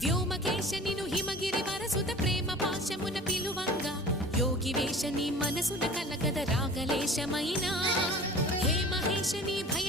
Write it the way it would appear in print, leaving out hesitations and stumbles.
వ్యోమకేశనిను హిమగిరి వరసుత ప్రేమ పాశమున పిలువంగా యోగి వేషని మనసున కలకద రాగలేశమైనా హే మహేశని భయ